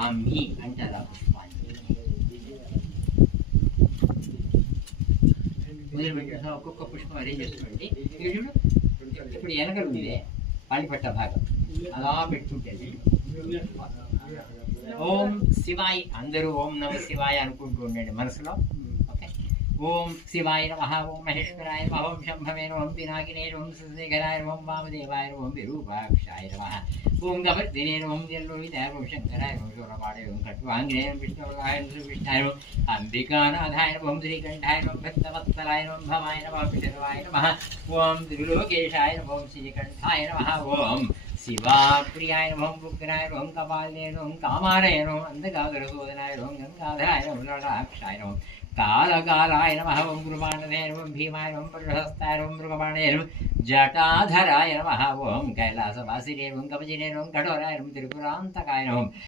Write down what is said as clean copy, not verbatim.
బ్రాహ్మి అంటారు ఆ పుష్పాన్ని. మొదలుపెట్టిన ఒక్కొక్క పుష్పం అరేంజ్ చేసుకోండి. చూడు ఇప్పుడు వెనకలు ఉందే పాలిపట్ట భాగం అలా పెట్టుకుంటే ఓం శివాయ అందరూ ఓం నమ శివాయ అనుకుంటూ ఉండండి మనసులో. ఓకే, ఓం శివాయ నమః, ఓం మహేశ్వరాయ నమః, ఓం శంభవే నమః, ఓం పినాకినే నమః, ఓం శశిఖరాయ నమః, ఓం వామదేవాయ నమః, ఓం విరూపాక్షాయ నమః, ఓం గవర్ధినే నమః, ఓం జల్లోహితాయ నమః, ఓం శంకరాయ నమః, శూరపాణాయ నమః, ఖట్వాంగినే నమః, విష్ణువరాయ నమః, విష్ణాయ నమః, అంబికానాథాయ నమః, ఓం శ్రీకంఠాయ నమః, భక్తవత్సలాయ నమః, భవాయ నమః, విష్ణువాయ నమః, ఓం త్రిలోకేశాయ నమః, ఓం శ్రీకంఠాయ నమః, ఓం శివాప్రియాయ నమః, ఉగ్రాయ నమః, కపాలే నమః, కామారయ నమః, అందగాధరశోధనాయ నమః, గంగాధరాయ నమః, లలాక్షాయ నమః, కాలకాలాయ నమః, ఓం కృపాణదే నమః, భీమాయ నమః, పరుషహస్తాయ నమః, మృగపాణే నమః, జటాధరాయ నమః, ఓం కైలాసవాసినే నమః, కవచినే నమః, కఠోరాయ నమః, త్రిపురాంతకాయ నమః,